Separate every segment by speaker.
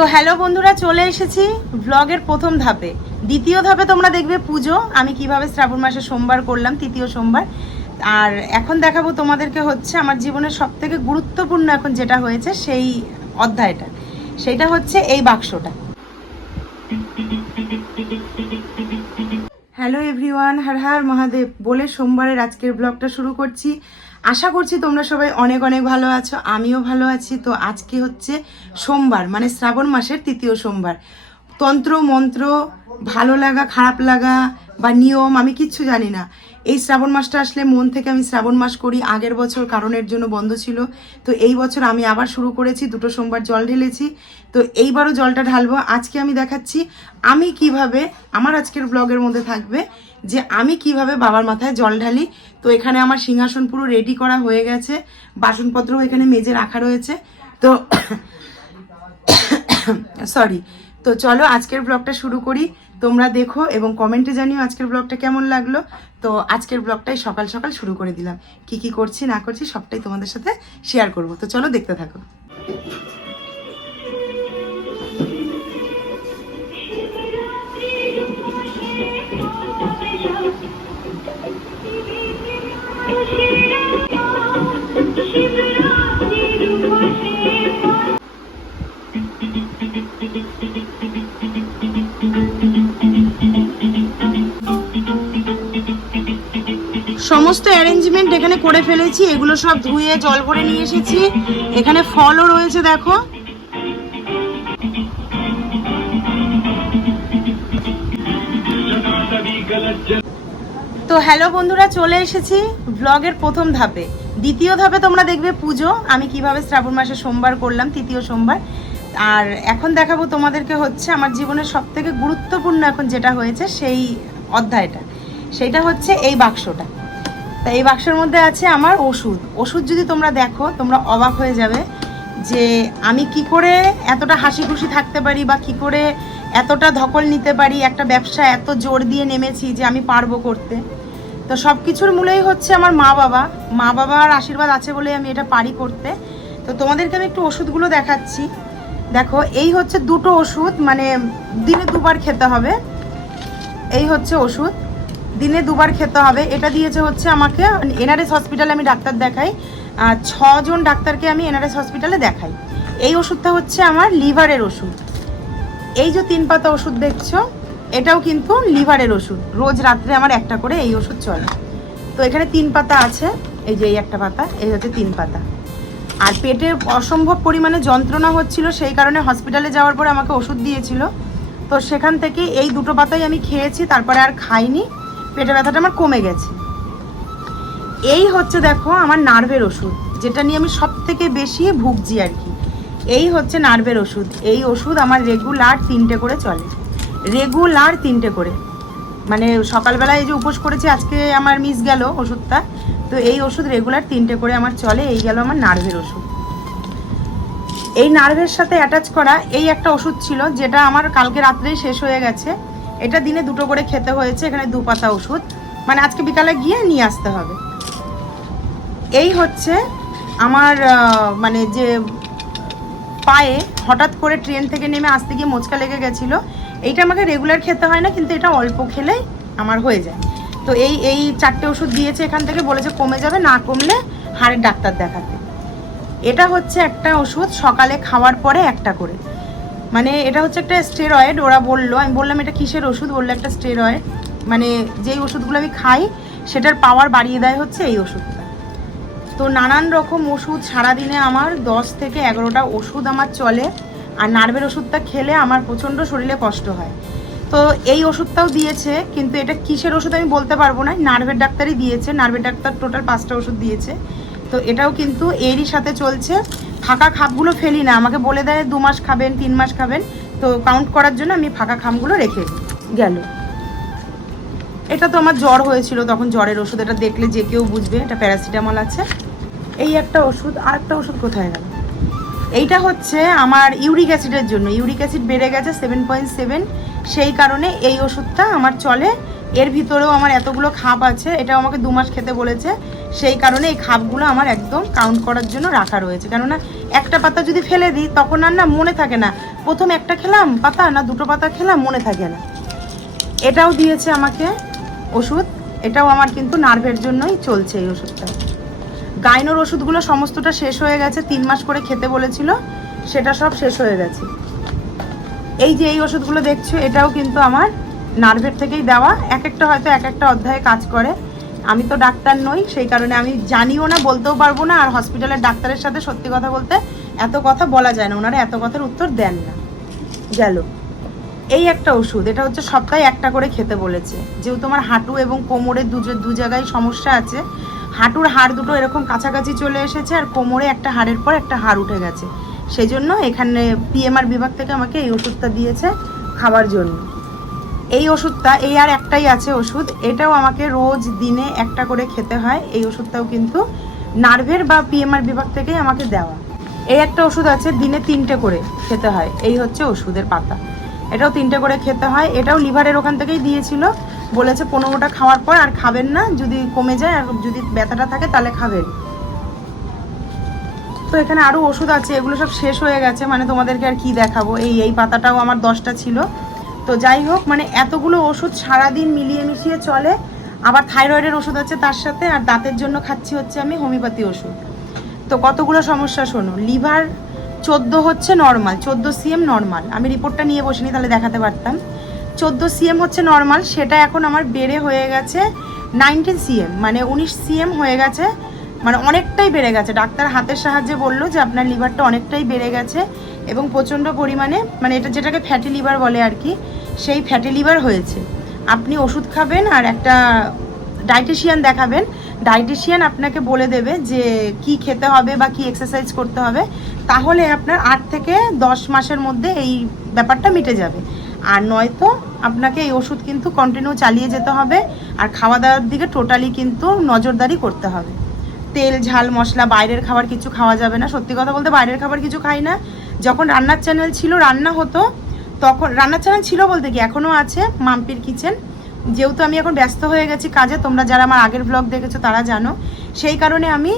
Speaker 1: তো হ্যালো বন্ধুরা, চলে এসেছি ব্লগের প্রথম ধাপে। দ্বিতীয় ধাপে তোমরা দেখবে পুজো। আমি কীভাবে শ্রাবণ মাসে সোমবার করলাম, তৃতীয় সোমবার। আর এখন দেখাবো তোমাদেরকে হচ্ছে আমার জীবনের সব থেকে গুরুত্বপূর্ণ এখন যেটা হয়েছে, সেই অধ্যায়টা। সেইটা হচ্ছে এই বাক্সটা। Hello everyone Har Har Mahadev. বলে সোমবারের আজকের ব্লগটা শুরু করছি। আশা করছি তোমরা সবাই অনেক অনেক ভালো আছো, আমিও ভালো আছি। তো আজকে হচ্ছে সোমবার মানে শ্রাবণ মাসের তৃতীয় সোমবার। তন্ত্র, মন্ত্র, ভালো লাগা, খারাপ লাগা বা নিয়ম আমি কিচ্ছু জানি না। এই শ্রাবণ মাসটা আসলে মন থেকে আমি শ্রাবণ মাস করি, আগের বছর কারণের জন্য বন্ধ ছিল। তো এই বছর আমি আবার শুরু করেছি, দুটো সোমবার জল ঢেলেছি। তো এইবারও জলটা ঢালবো। আজকে আমি দেখাচ্ছি আমি কীভাবে, আমার আজকের ব্লগের মধ্যে থাকবে যে আমি কীভাবে বাবার মাথায় জল ঢালি। তো এখানে আমার সিংহাসন পুরো রেডি করা হয়ে গেছে। বাসনপত্র এখানে মেজে রাখা রয়েছে। তো সরি তো চলো আজকের ব্লগটা শুরু করি। তোমরা দেখো এবং কমেন্টে জানিও আজকের ব্লগটা কেমন লাগল। তো আজকের ব্লগটাই সকাল সকাল শুরু করে দিলাম। কি কি করছি, না করছি সবটাই তোমাদের সাথে শেয়ার করব। তো চলো দেখতে থাকো। সমস্ত অ্যারেঞ্জমেন্ট এখানে করে ফেলেছি, এগুলো সব ধুয়ে জল ভরে নিয়ে এসেছি। এখানে ফলও রয়েছে, দেখো। তো হ্যালো বন্ধুরা, চলে এসেছি ব্লগের প্রথম ধাপে। দ্বিতীয় ধাপে তোমরা দেখবে পুজো। আমি কীভাবে শ্রাবণ মাসে সোমবার করলাম, তৃতীয় সোমবার। আর এখন দেখাবো তোমাদেরকে হচ্ছে আমার জীবনের সব থেকে গুরুত্বপূর্ণ এখন যেটা হয়েছে সেই অধ্যায়টা। সেইটা হচ্ছে এই বাক্সটা। তা এই বাক্সের মধ্যে আছে আমার ওষুধ। ওষুধ যদি তোমরা দেখো, তোমরা অবাক হয়ে যাবে যে আমি কি করে এতটা হাসি খুশি থাকতে পারি বা কি করে এতটা ধকল নিতে পারি, একটা ব্যবসা এত জোর দিয়ে নেমেছি যে আমি পারব করতে। তো সব কিছুর মূলেই হচ্ছে আমার মা বাবা। মা বাবার আশীর্বাদ আছে বলে আমি এটা পারি করতে। তো তোমাদেরকে আমি একটু ওষুধগুলো দেখাচ্ছি। দেখো, এই হচ্ছে দুটো ওষুধ মানে দিনে দুবার খেতে হবে। এই হচ্ছে ওষুধ, দিনে দুবার খেতে হবে। এটা দিয়েছে হচ্ছে আমাকে এনআরএস হসপিটালে আমি ডাক্তার দেখাই। ছজন ডাক্তারকে আমি এনআরএস হসপিটালে দেখাই। এই ওষুধটা হচ্ছে আমার লিভারের ওষুধ। এই যে তিন পাতা ওষুধ দেখছ এটাও কিন্তু লিভারের ওষুধ। রোজ রাত্রে আমার একটা করে এই ওষুধ চলে। তো এখানে তিন পাতা আছে। এই যে এই একটা পাতা, এই হচ্ছে তিন পাতা। আর পেটে অসম্ভব পরিমাণে যন্ত্রণা হচ্ছিল, সেই কারণে হসপিটালে যাওয়ার পরে আমাকে ওষুধ দিয়েছিল। তো সেখান থেকে এই দুটো পাতাই আমি খেয়েছি, তারপরে আর খাইনি। পেটে ব্যথাটা আমার কমে গেছে। এই হচ্ছে দেখো আমার নার্ভের ওষুধ, যেটা নিয়ে আমি সব থেকে বেশি ভুগছি আর কি। এই হচ্ছে নার্ভের ওষুধ। এই ওষুধ আমার রেগুলার তিনটে করে চলে। রেগুলার তিনটে করে। মানে সকালবেলায় যে উপোস করেছি, আজকে আমার মিস গেল ওষুধটা, তো এই ওষুধ রেগুলার তিনটে করে আমার চলে, এই গেল আমার নার্ভের ওষুধ। এই নার্ভের সাথে অ্যাটাচ করা এই একটা ওষুধ ছিল, যেটা আমার কালকে রাত্রেই শেষ হয়ে গেছে। এটা দিনে দুটো করে খেতে হয়েছে, এখানে দু পাতা ওষুধ। মানে আজকে বিকালে গিয়ে নিয়ে আসতে হবে। এই হচ্ছে আমার মানে যে পায়ে হঠাৎ করে ট্রেন থেকে নেমে আসতে গিয়ে মোচকা লেগে গেছিল এইটা আমাকে রেগুলার খেতে হয় না, কিন্তু এটা অল্প খেলেই আমার হয়ে যায়। তো এই এই চারটে ওষুধ দিয়েছে এখান থেকে, বলেছে কমে যাবে, না কমলে হাড়ের ডাক্তার দেখাতে এটা হচ্ছে একটা ওষুধ, সকালে খাওয়ার পরে একটা করে। মানে এটা হচ্ছে একটা স্টেরয়েড ওরা বলল, আমি বললাম, এটা কিসের ওষুধ? বলল, একটা স্টেরয়েড মানে যেই ওষুধগুলো আমি খাই, সেটার পাওয়ার বাড়িয়ে দেয় হচ্ছে এই ওষুধটা। তো নানান রকম ওষুধ সারাদিনে আমার দশ থেকে এগারোটা ওষুধ আমার চলে। আর নার্ভের ওষুধটা খেলে আমার প্রচণ্ড শরীরে কষ্ট হয়। তো এই ওষুধটাও দিয়েছে, কিন্তু এটা কিসের ওষুধ আমি বলতে পারব না। নার্ভের ডাক্তারই দিয়েছে, নার্ভের ডাক্তার টোটাল পাঁচটা ওষুধ দিয়েছে। তো এটাও কিন্তু এরই সাথে চলছে। ফাঁকা খাপগুলো ফেলি না, আমাকে বলে দেয় দু মাস খাবেন, তিন মাস খাবেন। তো কাউন্ট করার জন্য আমি ফাঁকা খামগুলো রেখে গেল। এটা তো আমার জ্বর হয়েছিল তখন জ্বরের ওষুধ, এটা দেখলে যে কেউ বুঝবে, এটা প্যারাসিটামল আছে। এই একটা ওষুধ আর একটা ওষুধ কোথায় গেল? এইটা হচ্ছে আমার ইউরিক অ্যাসিডের জন্য। ইউরিক অ্যাসিড বেড়ে গেছে সেভেন পয়েন্ট সেভেন সেই কারণে এই ওষুধটা আমার চলে। এর ভিতরেও আমার এতগুলো খাপ আছে এটা আমাকে দু মাস খেতে বলেছে। সেই কারণে এই খাপগুলো আমার একদম কাউন্ট করার জন্য রাখা রয়েছে। কেননা একটা পাতা যদি ফেলে দিই, তখন আর না মনে থাকে না। প্রথম একটা খেলাম, পাতা না দুটো পাতা খেলাম, মনে থাকে না। এটাও দিয়েছে আমাকে ওষুধ। এটাও আমার কিন্তু নার্ভের জন্যই চলছে এই ওষুধটা। গাইনোর ওষুধগুলো সমস্তটা শেষ হয়ে গেছে, তিন মাস করে খেতে বলেছিল, সেটা সব শেষ হয়ে গেছে। এই যে এই ওষুধগুলো দেখছ, এটাও কিন্তু আমার নার্ভের থেকেই দেওয়া। এক একটা হয়তো এক একটা অধ্যায়ে কাজ করে। আমি তো ডাক্তার নই, সেই কারণে আমি জানিও না, বলতেও পারব না। আর হসপিটালের ডাক্তারের সাথে সত্যি কথা বলতে এত কথা বলা যায় না, ওনারা এত কথার উত্তর দেন না। গেল। এই একটা ওষুধ, এটা হচ্ছে সপ্তাহে একটা করে খেতে বলেছে। যেহেতু তোমার হাঁটু এবং কোমরে দু দু জায়গায় সমস্যা আছে হাঁটুর হাড় দুটো এরকম কাছাকাছি চলে এসেছে আর কোমরে একটা হাড়ের পর একটা হাড় উঠে গেছে। সেই জন্য এখানে পিএমআর বিভাগ থেকে আমাকে এই ওষুধটা দিয়েছে খাবার জন্য। এই ওষুধটা, এই আর একটাই আছে ওষুধ, এটাও আমাকে রোজ দিনে একটা করে খেতে হয়। এই ওষুধটাও কিন্তু নার্ভের বা পিএমআর বিভাগ থেকেই আমাকে দেওয়া। এই একটা ওষুধ আছে, দিনে তিনটে করে খেতে হয়। এই হচ্ছে ওষুধের পাতা। এটাও তিনটে করে খেতে হয়। এটাও লিভারের ওখান থেকেই দিয়েছিল। বলেছে পনেরোটা খাওয়ার পর আর খাবেন না, যদি কমে যায় আর যদি ব্যথাটা থাকে তাহলে খাবেন। তো এখানে আরও ওষুধ আছে, এগুলো সব শেষ হয়ে গেছে মানে তোমাদেরকে আর কি দেখাবো। এই এই পাতাটাও আমার দশটা ছিল। তো যাই হোক মানে এতগুলো ওষুধ সারাদিন মিলিয়ে মিশিয়ে চলে। আবার থাইরয়েডের ওষুধ আছে তার সাথে, আর দাঁতের জন্য খাচ্ছি হচ্ছে আমি হোমিওপ্যাথি ওষুধ। তো কতগুলো সমস্যা শোনো, লিভার চোদ্দ হচ্ছে নর্মাল চোদ্দ সিএম নর্মাল আমি রিপোর্টটা নিয়ে বসিনি, তাহলে দেখাতে পারতাম। চোদ্দ সিএম হচ্ছে নর্মাল সেটা এখন আমার বেড়ে হয়ে গেছে নাইনটিন সিএম মানে উনিশ সিএম হয়ে গেছে মানে অনেকটাই বেড়ে গেছে। ডাক্তার হাতের সাহায্যে বলল যে আপনার লিভারটা অনেকটাই বেড়ে গেছে এবং প্রচণ্ড পরিমাণে মানে এটা যেটাকে ফ্যাটি লিভার বলে আর কি, সেই ফ্যাটি লিভার হয়েছে। আপনি ওষুধ খাবেন আর একটা ডায়েটিশিয়ান দেখাবেন ডায়েটিশিয়ান আপনাকে বলে দেবে যে কি খেতে হবে বা কি এক্সারসাইজ করতে হবে, তাহলে আপনার আট থেকে দশ মাসের মধ্যে এই ব্যাপারটা মিটে যাবে। আর নয়তো আপনাকে এই ওষুধ কিন্তু কন্টিনিউ চালিয়ে যেতে হবে, আর খাওয়া দাওয়ার দিকে টোটালি কিন্তু নজরদারি করতে হবে। তেল, ঝাল, মশলা, বাইরের খাবার কিছু খাওয়া যাবে না। সত্যি কথা বলতে বাইরের খাবার কিছু খাই না। যখন রান্নার চ্যানেল ছিল, রান্না হতো, তখন, রান্নার চ্যানেল ছিল বলতে কি, এখনও আছে মাম্পির কিচেন যেহেতু আমি এখন ব্যস্ত হয়ে গেছি কাজে তোমরা যারা আমার আগের ব্লগ দেখেছ তারা জানো সেই কারণে আমি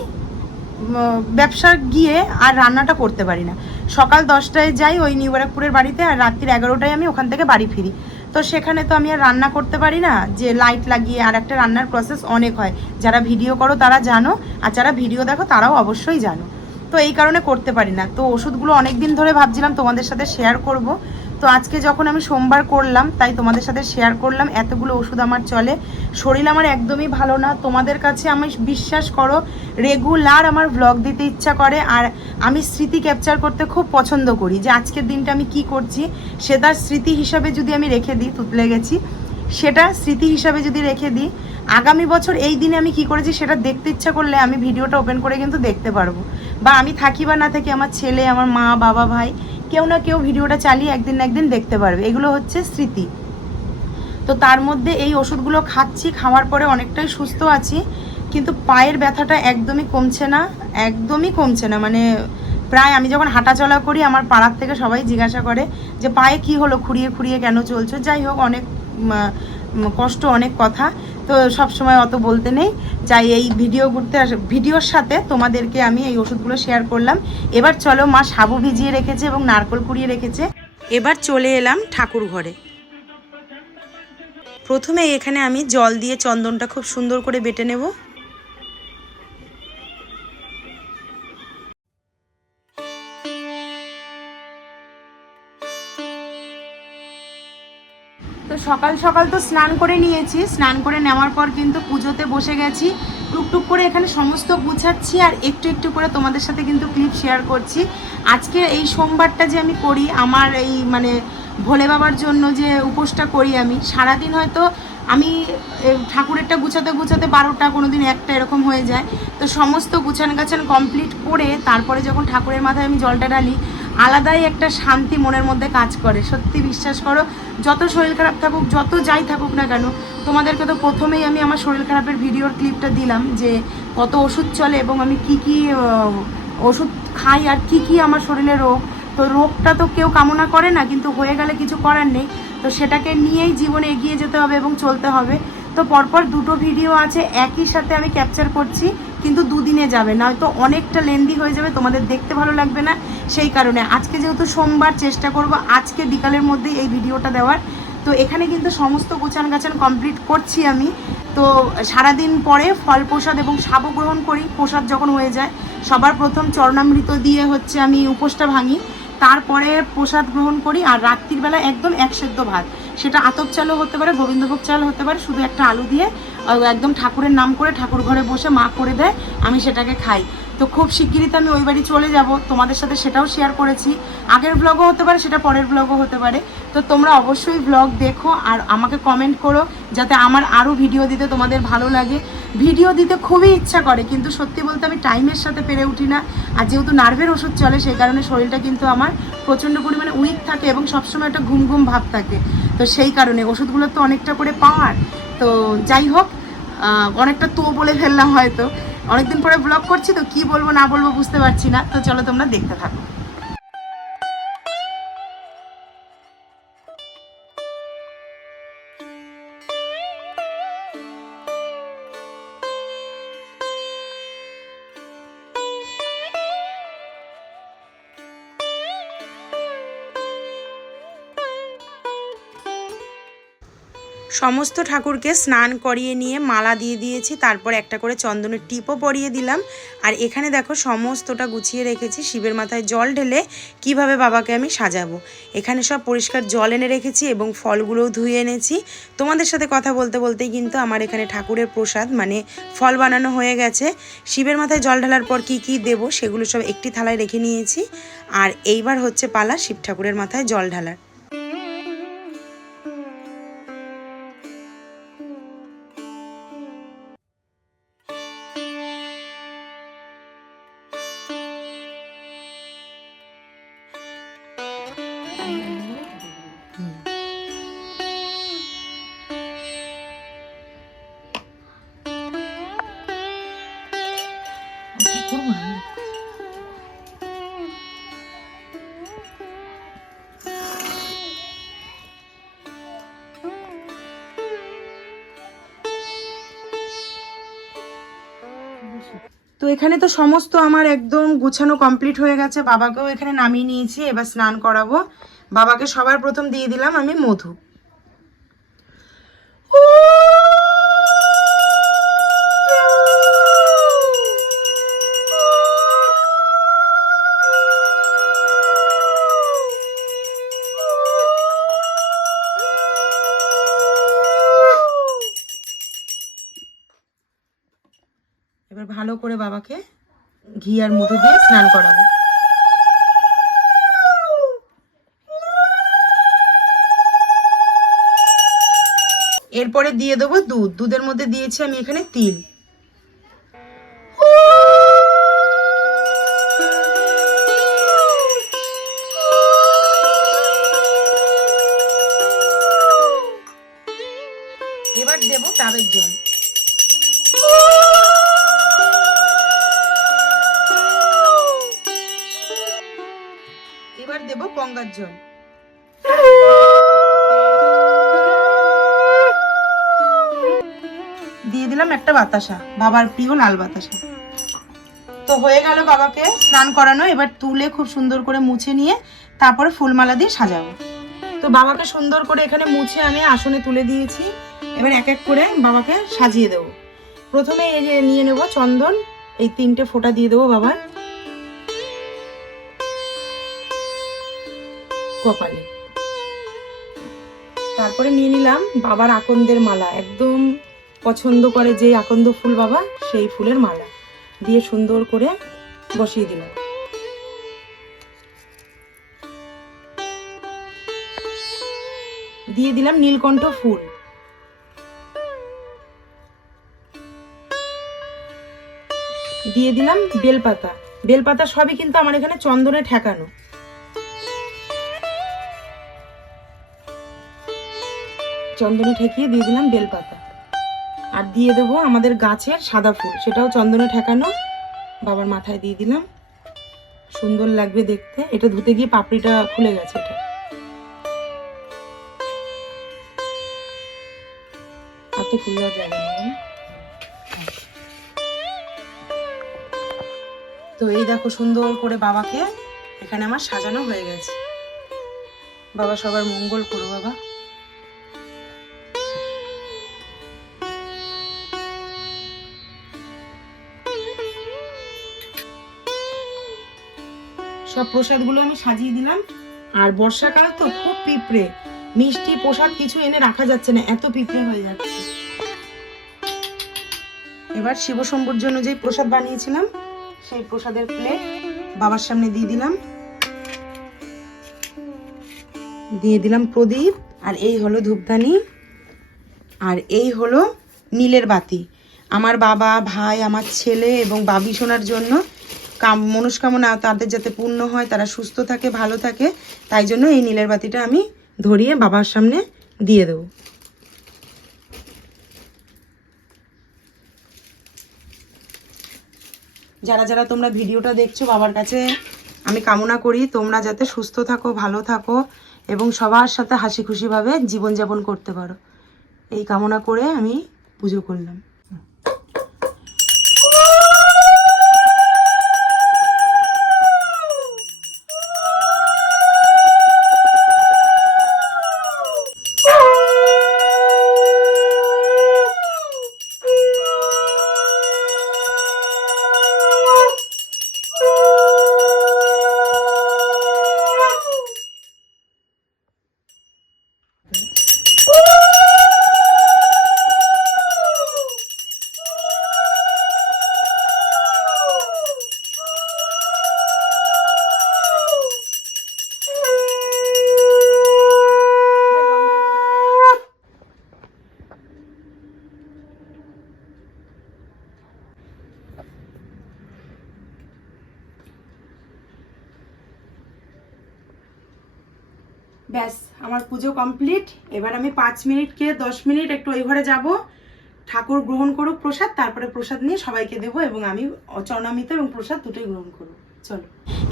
Speaker 1: উম, ব্যবসা গিয়ে আর রান্নাটা করতে পারি না। সকাল দশটায় যাই ওই নিউ ব্যারাকপুরের বাড়িতে আর রাত্রির এগারোটায় আমি ওখান থেকে বাড়ি ফিরি। তো সেখানে তো আমি আর রান্না করতে পারি না যে লাইট লাগিয়ে আর একটা রান্নার প্রসেস অনেক হয়। যারা ভিডিও করো তারা জানো আর যারা ভিডিও দেখো তারাও অবশ্যই জানো। তো এই কারণে করতে পারি না। তো ওষুধগুলো অনেক দিন ধরে ভাবছিলাম তোমাদের সাথে শেয়ার করব। তো আজকে যখন আমি সোমবার করলাম, তাই তোমাদের সাথে শেয়ার করলাম, এতগুলো ওষুধ আমার চলে। শরীর আমার একদমই ভালো না। তোমাদের কাছে আমি বিশ্বাস করো রেগুলার আমার ব্লগ দিতে ইচ্ছা করে, আর আমি স্মৃতি ক্যাপচার করতে খুব পছন্দ করি যে আজকের দিনটা আমি কি করছি সেটার স্মৃতি হিসাবে যদি আমি রেখে দিই, তুতলে গেছি, সেটা স্মৃতি হিসাবে যদি রেখে দিই, আগামী বছর এই দিনে আমি কি করেছি, সেটা দেখতে ইচ্ছা করলে আমি ভিডিওটা ওপেন করে কিন্তু দেখতে পারব। বা আমি থাকি বা না থাকি, আমার ছেলে, আমার মা, বাবা, ভাই কেউ না কেউ ভিডিওটা চালিয়ে একদিন না একদিন দেখতে পারবে। এগুলো হচ্ছে স্মৃতি। তো তার মধ্যে এই ওষুধগুলো খাচ্ছি, খাওয়ার পরে অনেকটাই সুস্থ আছি, কিন্তু পায়ের ব্যথাটা একদমই কমছে না, একদমই কমছে না। মানে প্রায় আমি যখন হাঁটাচলা করি, আমার পাড়ার থেকে সবাই জিজ্ঞাসা করে যে, পায়ে কি হলো? খুঁড়িয়ে খুঁড়িয়ে কেন চলছো? যাই হোক, অনেক কষ্ট, অনেক কথা। তো সব সময় অত বলতে নেই। যাই, এই ভিডিও ঘুরতে আস- ভিডিওর সাথে তোমাদেরকে আমি এই ওষুধগুলো শেয়ার করলাম। এবার চলো মা সাবু ভিজিয়ে রেখেছে এবং নারকল কুড়িয়ে রেখেছে। এবার চলে এলাম ঠাকুর ঘরে। প্রথমে এখানে আমি জল দিয়ে চন্দনটা খুব সুন্দর করে বেটে নেব। সকাল সকাল তো স্নান করে নিয়েছি। স্নান করে নেওয়ার পর কিন্তু পুজোতে বসে গেছি। টুকটুক করে এখানে সমস্ত গুছাচ্ছি আর একটু একটু করে তোমাদের সাথে কিন্তু ক্লিপ শেয়ার করছি। আজকে এই সোমবারটা যে আমি করি, আমার এই মানে ভোলে বাবার জন্য যে উপোসটা করি আমি, সারাদিন হয়তো আমি ঠাকুরেরটা গুছাতে গুছাতে বারোটা কোনো দিন একটা এরকম হয়ে যায়। তো সমস্ত গুছান গাছান কমপ্লিট করে তারপরে যখন ঠাকুরের মাথায় আমি জলটা ঢালি আলাদাই একটা শান্তি মনের মধ্যে কাজ করে। সত্যি বিশ্বাস করো, যত শরীর খারাপ থাকুক, যত যাই থাকুক না কেন, তোমাদেরকে তো প্রথমেই আমি আমার শরীর খারাপের ভিডিওর ক্লিপটা দিলাম যে কত ওষুধ চলে এবং আমি কি কি ওষুধ খাই আর কি কি আমার শরীরে রোগ। তো রোগটা তো কেউ কামনা করে না, কিন্তু হয়ে গেলে কিছু করার নেই। তো সেটাকে নিয়েই জীবনে এগিয়ে যেতে হবে এবং চলতে হবে। তো পরপর দুটো ভিডিও আছে, একই সাথে আমি ক্যাপচার করছি। কিন্তু দুদিনে যাবে, নয়তো অনেকটা লেন্দি হয়ে যাবে, তোমাদের দেখতে ভালো লাগবে না সেই কারণে। আজকে যেহেতু সোমবার, চেষ্টা করব আজকে বিকালের মধ্যে এই ভিডিওটা দেওয়ার। তো এখানে কিন্তু সমস্ত গোছান গাছান কমপ্লিট করছি আমি। তো সারাদিন পরে ফল প্রসাদ এবং সাবু গ্রহণ করি, প্রসাদ যখন হয়ে যায়, সবার প্রথম চরণামৃত দিয়ে হচ্ছে আমি উপোসটা ভাঙি। তারপরে প্রসাদ গ্রহণ করি আর রাত্রির বেলা একদম এক সেদ্ধ ভাত। সেটা আতপ চালও হতে পারে, গোবিন্দভোগ চাল হতে পারে, শুধু একটা আলু দিয়ে একদম ঠাকুরের নাম করে ঠাকুর ঘরে বসে মা করে দেয়, আমি সেটাকে খাই। তো খুব শিগগিরই তো আমি ওই বাড়ি চলে যাব। তোমাদের সাথে সেটাও শেয়ার করেছি। আগের ব্লগও হতে পারে, সেটা পরের ব্লগও হতে পারে। তো তোমরা অবশ্যই ব্লগ দেখো আর আমাকে কমেন্ট করো যাতে আমার আরও ভিডিও দিতে তোমাদের ভালো লাগে। ভিডিও দিতে খুবই ইচ্ছা করে, কিন্তু সত্যি বলতে আমি টাইমের সাথে পেরে উঠি না। আর যেহেতু নার্ভের ওষুধ চলে, সেই কারণে শরীরটা কিন্তু আমার প্রচণ্ড পরিমাণে উইক থাকে এবং সবসময় একটা ঘুম ঘুম ভাব থাকে। তো সেই কারণে ওষুধগুলো তো অনেকটা করে পাওয়ার। তো যাই হোক অনেকটা তো বলে ফেললাম হয়তো। অনেকদিন পরে ব্লগ করছি, তো কি বলব না বলব বুঝতে পারছি না। তো চলো তোমরা দেখতে থাকো। সমস্ত ঠাকুরকে স্নান করিয়ে নিয়ে মালা দিয়ে দিয়েছি, তারপর একটা করে চন্দনের টিপও পরিয়ে দিলাম। আর এখানে দেখো সমস্তটা গুছিয়ে রেখেছি, শিবের মাথায় জল ঢেলে কীভাবে বাবাকে আমি সাজাবো। এখানে সব পরিষ্কার জল এনে রেখেছি এবং ফলগুলোও ধুয়ে এনেছি। তোমাদের সাথে কথা বলতে বলতেই কিন্তু আমার এখানে ঠাকুরের প্রসাদ মানে ফল বানানো হয়ে গেছে। শিবের মাথায় জল ঢালার পর কি কি দেবো সেগুলো সব একটি থালায় রেখে নিয়েছি। আর এইবার হচ্ছে পালা শিব ঠাকুরের মাথায় জল ঢালার। তো এখানে তো সমস্ত আমার একদম গুছানো কমপ্লিট হয়ে গেছে। বাবাকেও এখানে নামিয়ে নিয়েছি, এবার স্নান করাবো। বাবাকে সবার প্রথম দিয়ে দিলাম আমি মধু। বাবাকে ঘি আর মধু দিয়ে স্নান করাবো। এরপরে দিয়ে দেবো দুধ। দুধের মধ্যে দিয়েছি আমি এখানে তিল। দিলাম একটা বাতাসা, বাবার প্রিয় লাল বাতাসা। তো হয়ে গেল বাবাকে স্নান করানো, এবার তুলে খুব সুন্দর করে মুছে নিয়ে তারপরে ফুলমালা দিয়ে সাজাবো। তো বাবাকে সুন্দর করে এখানে মুছে আমি আসনে তুলে দিয়েছি, এবার এক এক করে বাবাকে সাজিয়ে দেবো। প্রথমে এই যে নিয়ে নেব চন্দন, এই তিনটে ফোঁটা দিয়ে দেবো বাবার। কপালে। তারপরে নিয়ে নিলাম বাবার আকন্দের মালা, একদম পছন্দ করে যে আকন্দ ফুল বাবা, সেই ফুলের মালা দিয়ে সুন্দর করে বসিয়ে দিলাম দিয়ে দিলাম নীলকণ্ঠ ফুল। দিয়ে দিলাম বেলপাতা। বেলপাতা সবই কিন্তু আমার এখানে চন্দনে ঠেকানো। চন্দনে ঠেকিয়ে দিয়ে দিলাম বেলপাতা। আর দিয়ে দেবো আমাদের গাছের সাদা ফুল। সেটাও চন্দনে ঠেকানো। বাবার মাথায় দিয়ে দিলাম। সুন্দর লাগবে দেখতে। এটা ধুতে গিয়ে পাপড়িটা খুলে গেছে এটা। ফুল তো এই দেখো সুন্দর করে বাবাকে এখানে আমার সাজানো হয়ে গেছে। বাবা সবার মঙ্গল করো, বাবা। সব প্রসাদগুলো আমি সাজিয়ে দিলাম। আর বর্ষাকাল তো খুব পিঁপড়ে। মিষ্টি প্রসাদ কিছু এনে রাখা যাচ্ছে না, এত পিঁপড়ে হয়ে যাচ্ছে। এবার শিব শম্ভুর জন্য যে প্রসাদ বানিয়েছিলাম, সেই প্রসাদের প্লেট বাবার সামনে দিয়ে দিলাম। দিয়ে দিলাম প্রদীপ, আর এই হলো ধূপদানি আর এই হলো নীলের বাতি। আমার বাবা, ভাই, আমার ছেলে এবং বাবি সোনার জন্য কাম, মনস্কামনা তাদের যাতে পূর্ণ হয়, তারা সুস্থ থাকে, ভালো থাকে, তাই জন্য এই নীলের বাতিটা আমি ধরিয়ে বাবার সামনে দিয়ে দেবো। যারা যারা তোমরা ভিডিওটা দেখছ, বাবার কাছে আমি কামনা করি, তোমরা যাতে সুস্থ থাকো, ভালো থাকো এবং সবার সাথে হাসি খুশিভাবে জীবনযাপন করতে পারো। এই কামনা করে আমি পুজো করলাম। ব্যাস, আমার পুজো কমপ্লিট এবার আমি পাঁচ মিনিট কে দশ মিনিট একটু ওই ঘরে যাব। ঠাকুর গ্রহণ করুক প্রসাদ, তারপরে প্রসাদ নিয়ে সবাইকে দেবো এবং আমি চরণামিত এবং প্রসাদ দুটোই গ্রহণ করব চলো।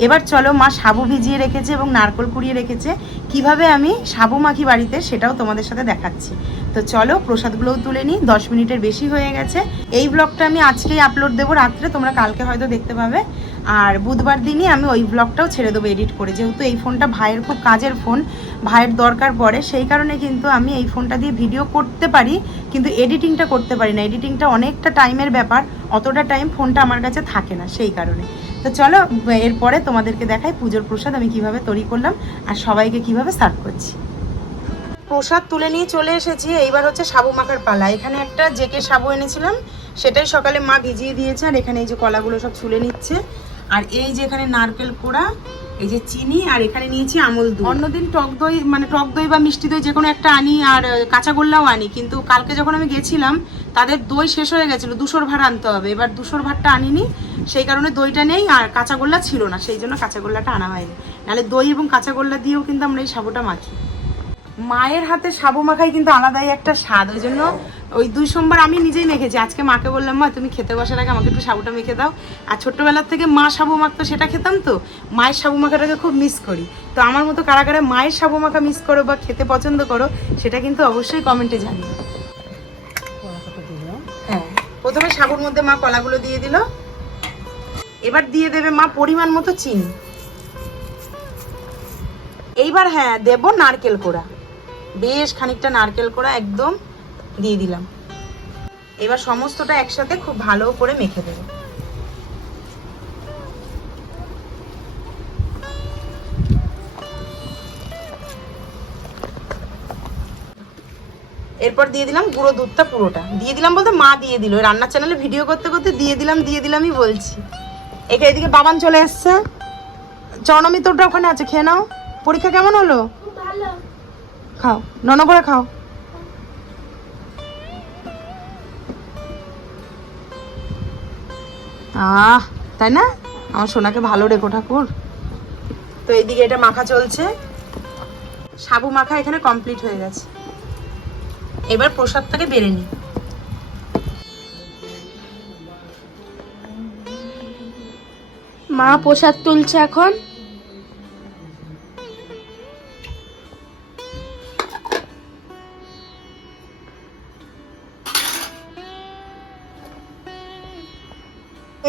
Speaker 1: এবার চলো মা সাবু ভিজিয়ে রেখেছে এবং নারকল কুড়িয়ে রেখেছে। কীভাবে আমি সাবু মাখি বাড়িতে সেটাও তোমাদের সাথে দেখাচ্ছি। তো চলো, প্রসাদগুলোও তুলে নিই। দশ মিনিটের বেশি হয়ে গেছে। এই ব্লগটা আমি আজকেই আপলোড দেবো। রাত্রে তোমরা কালকে হয়তো দেখতে পাবে। আর বুধবার দিনই আমি ওই ব্লগটাও ছেড়ে দেবো এডিট করে। যেহেতু এই ফোনটা ভাইয়ের খুব কাজের ফোন ভাইয়ের দরকার পড়ে, সেই কারণে কিন্তু আমি এই ফোনটা দিয়ে ভিডিও করতে পারি, কিন্তু এডিটিংটা করতে পারি না। এডিটিংটা অনেকটা টাইমের ব্যাপার, অতটা টাইম ফোনটা আমার কাছে থাকে না, সেই কারণে। তো চলো, এরপরে তোমাদেরকে দেখাই পুজোর প্রসাদ আমি কীভাবে তৈরি করলাম আর সবাইকে কীভাবে সার্ভ করছি। প্রসাদ তুলে নিয়ে চলে এসেছি, এইবার হচ্ছে সাবু মাখার পালা। এখানে একটা জেকে সাবু এনেছিলাম, সেটাই সকালে মা ভিজিয়ে দিয়েছে, আর এখানে এই যে কলাগুলো সব ছুলে নিচ্ছে। আর এই যে এখানে নারকেল কোড়া এই যে চিনি আর এখানে নিয়েছি আমল দুধ। অন্যদিন টক দই মানে টক দই বা মিষ্টি দই যে কোনো একটা আনি আর আহ, কাঁচা গোল্লাও আনি কিন্তু কালকে যখন আমি গেছিলাম তাদের দই শেষ হয়ে গেছিল দুশোর ভাড় আনতে হবে। এবার দুশোর ভাড়টা আনিনি সেই কারণে দইটা নেই আর কাঁচা গোল্লা ছিল না সেই জন্য কাঁচা গোল্লাটা আনা হয়নি। নাহলে দই এবং কাঁচা গোল্লা দিয়েও কিন্তু আমরা এই সাবুটা মাখি। মায়ের হাতে সাবু মাখাই কিন্তু আলাদাই একটা স্বাদ, ওই জন্য ওই দুই সোমবার আমি নিজেই মেখেছি। আজকে মাকে বললাম, মা, তুমি খেতে বসার আগে আমাকে একটু সাবুটা মেখে দাও। আর ছোট্টবেলার থেকে মা সাবু মাখতো, সেটা খেতাম তো। মায়ের সাবু মাখাটাকে খুব মিস করি। তো আমার মতো কারা কারা মায়ের সাবু মাখা মিস করো বা খেতে পছন্দ করো, সেটা কিন্তু অবশ্যই কমেন্টে জানিও। হ্যাঁ প্রথমে সাবুর মধ্যে মা কলাগুলো দিয়ে দিল। এবার দিয়ে দেবে মা পরিমাণ মতো চিনি। এইবার হ্যাঁ দেব নারকেল কোড়া। বেশ খানিকটা নারকেল কোড়া একদম দিয়ে দিলাম। এবার সমস্তটা একসাথে খুব ভালো করে মেখে দেবো। এরপর দিয়ে দিলাম গুঁড়ো দুধটা পুরোটা। দিয়ে দিলাম বলতে মা দিয়ে দিল। রান্নার চ্যানেলে ভিডিও করতে করতে দিয়ে দিলাম, দিয়ে দিলামই বলছি। একে এদিকে বাবান চলে এসছে। চরণমিত্রটা ওখানে আছে, খেয়ে নাও। পরীক্ষা কেমন হলো? খাও। নন করে খাও। আহ, তাই না? আমার সোনাকে ভালো রেখো ঠাকুর। তো এইদিকে এটা মাখা চলছে। সাবু মাখা এখানে কমপ্লিট হয়ে গেছে। এবার প্রসাদটাকে বেড়ে নিই।
Speaker 2: মা প্রসাদ তুলছে এখন।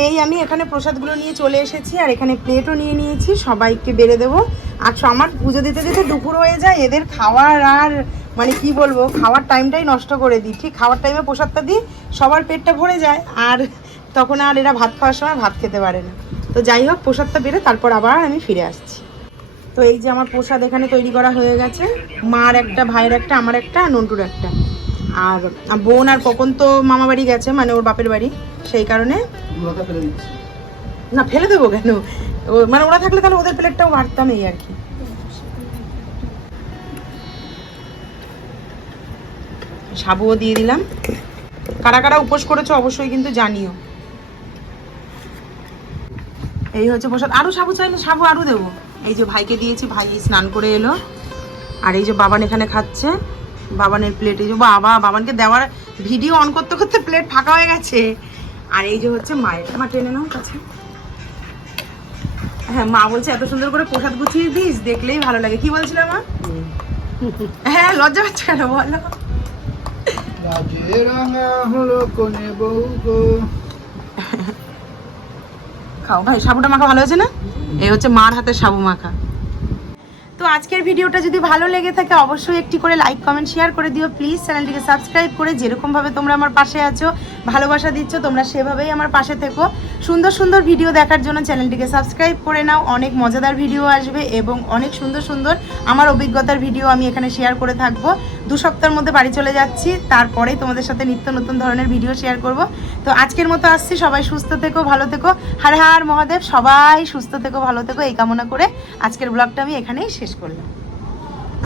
Speaker 1: এই আমি এখানে প্রসাদগুলো নিয়ে চলে এসেছি আর এখানে প্লেটও নিয়ে নিয়েছি, সবাইকে বেড়ে দেবো। আর আমার পুজো দিতে দিতে দুপুর হয়ে যায়, এদের খাওয়ার আর মানে কি বলব, খাওয়ার টাইমটাই নষ্ট করে দিই। ঠিক খাওয়ার টাইমে প্রসাদটা দিই, সবার পেটটা ভরে যায়, আর তখন আর এরা ভাত খাওয়ার সময় ভাত খেতে পারে না। তো যাই হোক, প্রসাদটা বেড়ে তারপর আবার আমি ফিরে আসছি। তো এই যে আমার প্রসাদ এখানে তৈরি করা হয়ে গেছে, মার একটা, ভাইয়ের একটা, আমার একটা নন্টুর একটা। আর বোন আর কখন তো মামা বাড়ি গেছে মানে ওর বাপের বাড়ি, সেই কারণে না ফেলে দেবো কেন? মানে ওরা থাকলে তাহলে ওদের প্লেটটাও বাড়তাম এই আর কি। সাবুও দিয়ে দিলাম। কারা কারা উপোস করেছ অবশ্যই কিন্তু জানিও। এই হচ্ছে প্রসাদ। আরও সাবু চাইলে সাবু আরও দেবো। এই যে ভাইকে দিয়েছি ভাই স্নান করে এলো। আর এই যে বাবান এখানে খাচ্ছে। বাবানের প্লেট এই যে বাবা বাবানকে দেওয়ার ভিডিও অন করতে করতে প্লেট ফাঁকা হয়ে গেছে। আর এই যে হচ্ছে মায়ের। মা টেনে নাও কাছে। হ্যাঁ মা বলছে এত সুন্দর করে প্রসাদ গুছিয়ে দিস দেখলেই ভালো লাগে। কি বলছিল মা? হ্যাঁ লজ্জা পাচ্ছে কেন বলো?
Speaker 3: রাজে রাঙা হলো কোনে বউ গো।
Speaker 1: খাও ভাই সাবুটা মাখা ভালো হয়েছে না? এই হচ্ছে মার হাতের সাবু মাখা। তো আজকের ভিডিওটা যদি ভালো লেগে থাকে, অবশ্যই একটি করে লাইক কমেন্ট শেয়ার করে দিও। প্লিজ চ্যানেলটিকে সাবস্ক্রাইব করে যেরকমভাবে তোমরা আমার পাশে আছো, ভালোবাসা দিচ্ছ, তোমরা সেভাবেই আমার পাশে থেকো। সুন্দর সুন্দর ভিডিও দেখার জন্য চ্যানেলটিকে সাবস্ক্রাইব করে নাও। অনেক মজাদার ভিডিও আসবে এবং অনেক সুন্দর সুন্দর আমার অভিজ্ঞতার ভিডিও আমি এখানে শেয়ার করে থাকব। দু সপ্তাহের মধ্যে বাড়ি চলে যাচ্ছি, তারপরেই তোমাদের সাথে নিত্য নতুন ধরনের ভিডিও শেয়ার করব। তো আজকের মতো আসছি, সবাই সুস্থ থেকো, ভালো থেকো। হার হার মহাদেব, সবাই সুস্থ থেকো, ভালো থেকো, এই কামনা করে আজকের ব্লগটা আমি এখানেই শেষ করলাম।